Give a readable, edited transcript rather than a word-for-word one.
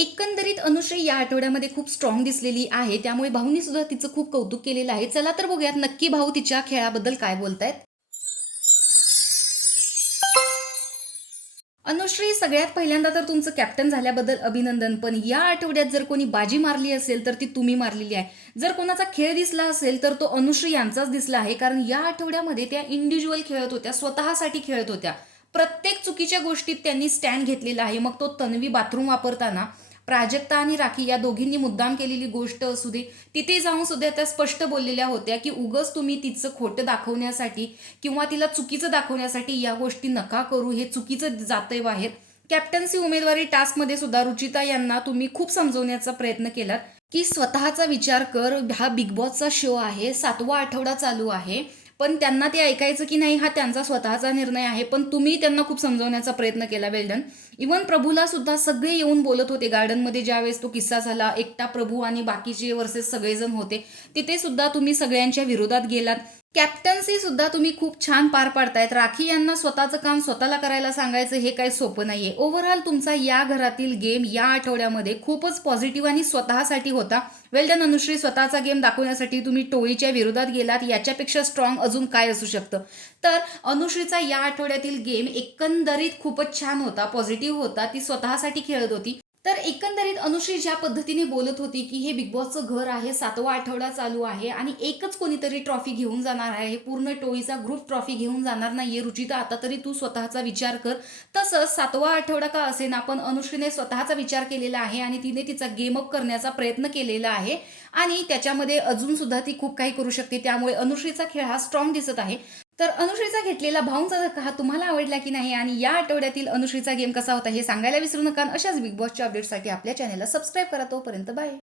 एकंदरीत अनुश्री या आठवड्यामध्ये खूप स्ट्रॉंग दिसलेली आहे. त्यामुळे भाऊनी सुद्धा तिचं खूप कौतुक केलेलं आहे. चला तर बघूयात नक्की भाऊ तिच्या खेळाबद्दल काय बोलतायत. अनुश्री, सगळ्यात पहिल्यांदा तर तुमचं कॅप्टन झाल्याबद्दल अभिनंदन. पण या आठवड्यात जर कोणी बाजी मारली असेल तर ती तुम्ही मारलेली आहे. जर कोणाचा खेळ दिसला असेल तर तो अनुश्री यांचाच दिसला आहे. कारण या आठवड्यामध्ये त्या इंडिव्हिज्युअल खेळत होत्या, स्वतःसाठी खेळत होत्या. प्रत्येक चुकीच्या गोष्टीत त्यांनी स्टँड घेतलेला आहे. मग तो तन्वी बाथरूम वापरताना प्राजक्ता आणि राखी या दोघींनी मुद्दाम केलेली गोष्ट असू दे, तिथे जाऊन सुद्धा त्या स्पष्ट बोललेल्या होत्या की उगच तुम्ही तिचं खोटं दाखवण्यासाठी किंवा तिला चुकीचं दाखवण्यासाठी या गोष्टी नका करू, हे चुकीचं जातंय बाहेर. कॅप्टन्सी उमेदवारी टास्कमध्ये सुद्धा रुचिता यांना तुम्ही खूप समजवण्याचा प्रयत्न केलात की स्वतःचा विचार कर. हा बिग बॉसचा शो आहे, 7वा आठवडा चालू आहे. पण त्यांना ते ऐकायचं की नाही हा त्यांचा स्वतःचा निर्णय आहे. पण तुम्ही त्यांना खूप समजवण्याचा प्रयत्न केला. वेल डन. इव्हन प्रभूला सुद्धा सगळे येऊन बोलत होते गार्डनमध्ये. ज्यावेळेस तो किस्सा झाला, एकटा प्रभू आणि बाकीचे वर्सेस सगळेजण होते, तिथे सुद्धा तुम्ही सगळ्यांच्या विरोधात गेलात. कॅप्टन्सी सुद्धा तुम्ही खूप छान पार पाडतायत. राखी यांना स्वतःचं काम स्वतःला करायला सांगायचं हे काही सोपं नाहीये. ओव्हरऑल तुमचा या घरातील गेम या आठवड्यामध्ये खूपच पॉझिटिव्ह आणि स्वतःसाठी होता. वेल डन अनुश्री, स्वतःचा गेम दाखवण्यासाठी तुम्ही टोळीच्या विरोधात गेलात. याच्यापेक्षा स्ट्रॉंग अजून काय असू शकतं. तर अनुश्रीचा या आठवड्यातील गेम एकंदरीत खूपच छान होता, पॉझिटिव्ह होता. ती स्वतःसाठी खेळत होती. तर एकंदरीत अनुश्री ज्या पद्धतीने बोलत होती की हे बिग बॉसचं घर आहे, 7वा आठवडा चालू आहे आणि एकच कोणीतरी ट्रॉफी घेऊन जाणार आहे, पूर्ण टोळीचा ग्रुप ट्रॉफी घेऊन जाणार नाहीये. रुचिता, आता तरी तू स्वतःचा विचार कर. तसंच 7वा आठवडा का असेना, पण अनुश्रीने स्वतःचा विचार केलेला आहे आणि तिने तिचा गेम अप करण्याचा प्रयत्न केलेला आहे आणि त्याच्यामध्ये अजून सुद्धा ती खूप काही करू शकते. त्यामुळे अनुश्रीचा खेळ हा स्ट्रॉंग दिसत आहे. तर अनुश्रीचा घेतलेला भाऊंचा धक्का हा तुम्हाला आवडला की नाही आणि या आठवड्यातील अनुश्रीचा गेम कसा होता हे सांगायला विसरू नका. अशाच बिग बॉसच्या अपडेटसाठी आपल्या चॅनलला सबस्क्राईब करा. तोपर्यंत बाय.